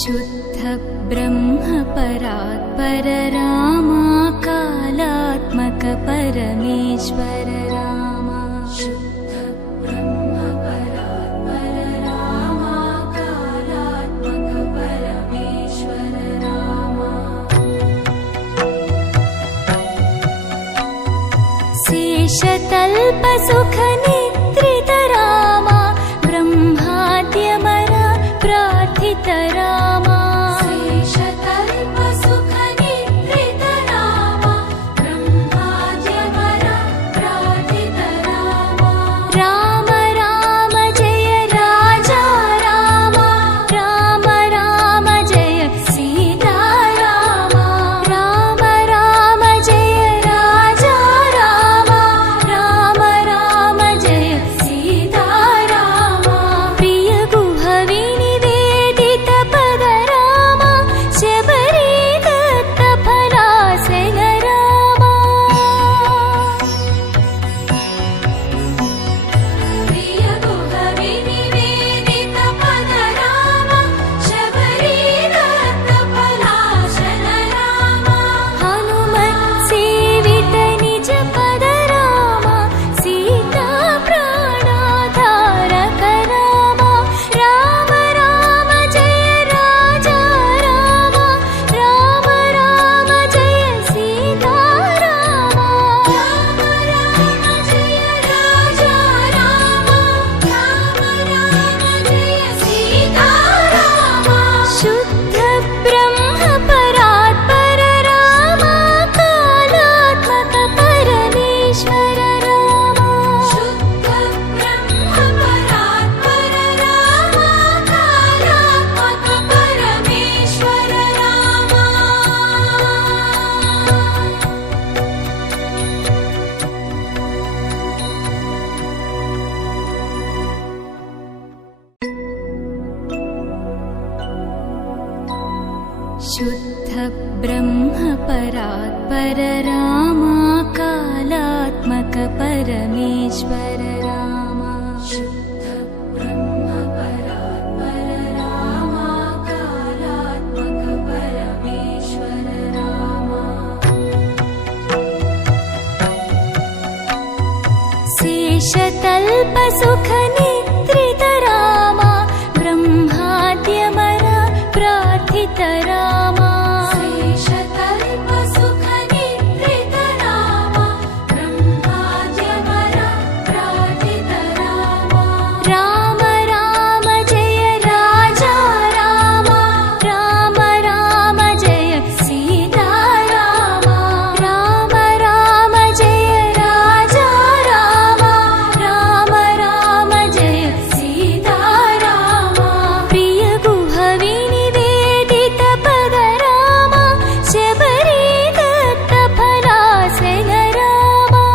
शुद्ध ब्रह्म परात्पर रामा कालात्मक परमेश्वर रामा। शुद्ध ब्रह्म परात्पर रामा कालात्मक परमेश्वर रामा। शेषतल्प सुख निद्रित रामा ब्रह्माद्यमर प्रार्थित रामा। शेषतल्प सुख निद्रित रामा ब्रह्माद्यमर प्रार्थित रामा। राम राम जय राजा रामा, राम राम जय सीता रामा। राम राम जय राजा रामा, राम राम जय सीता रामा। प्रिय गुह विनिवेदित पद रामा, शबरी दत्त फलासन रामा। प्रिय गुह विनिवेदित पद रामा, शबरी दत्त फलासन रामा। हनुमत् सेवित निज पद रामा, सीता प्राणाधारक रामा। राम राम जय राजा रामा, राम राम जय सीता रामा। राम राम जय राजा रामा, राम राम जय सीता रामा। शुद्ध ब्रह्म परात्पर रामा कालात्मक परमेश्वर रामा। शुद्ध ब्रह्म परात्पर रामा कालात्मक परमेश्वर रामा। शुद्ध ब्रह्म परात्पर रामा कालात्मक परमेश्वर रामा। शुद्ध ब्रह्म परात्पर रामा कालात्मक परमेश्वर रामा। शेषतल्प सुख निद्रित रामा ब्रह्माद्यमर प्रार्थित रामा। शेषतल्प सुख निद्रित रामा ब्रह्माद्यमर प्रार्थित रामा। राम राम जय राजा रामा, राम राम जय सीता रामा। राम राम जय राजा रामा, राम राम जय सीता रामा। प्रिय गुह विनिवेदित पद रामा, शबरी दत्त फलासन रामा।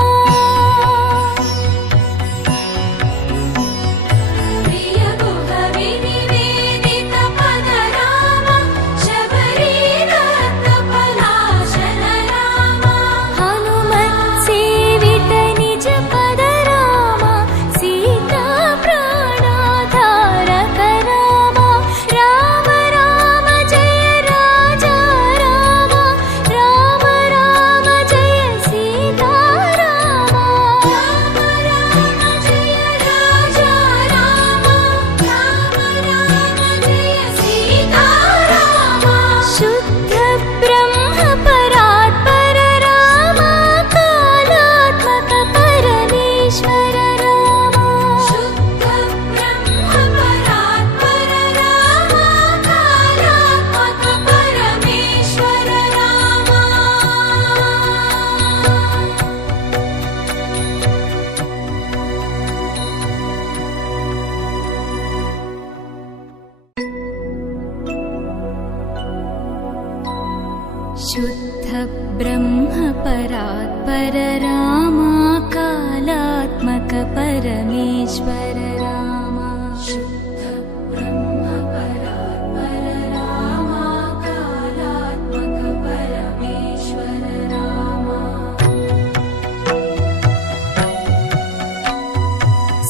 प्रिय गुह विनिवेदित पद रामा, शबरी दत्त फलासन रामा। हनुमत् सेवित निज पद रामा, सीता प्राणाधारक रामा। राम राम जय राजा रामा, राम राम जय सीता रामा। राम राम जय राजा रामा, राम राम जय सीता रामा। शुद्ध ब्रह्म परात्पर रामा कालात्मक परमेश्वर रामा। शुद्ध ब्रह्म परात्पर रामा कालात्मक परमेश्वर रामा। शुद्ध ब्रह्म परात्पर रामा कालात्मक परमेश्वर रामा। शुद्ध ब्रह्म परात्पर रामा कालात्मक परमेश्वर रामा।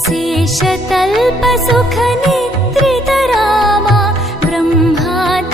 शेषतल्प सुख निद्रित रामा ब्रह्माद्यमर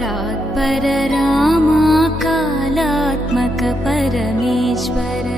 परात्पर रामा कालात्मक परमेश्वर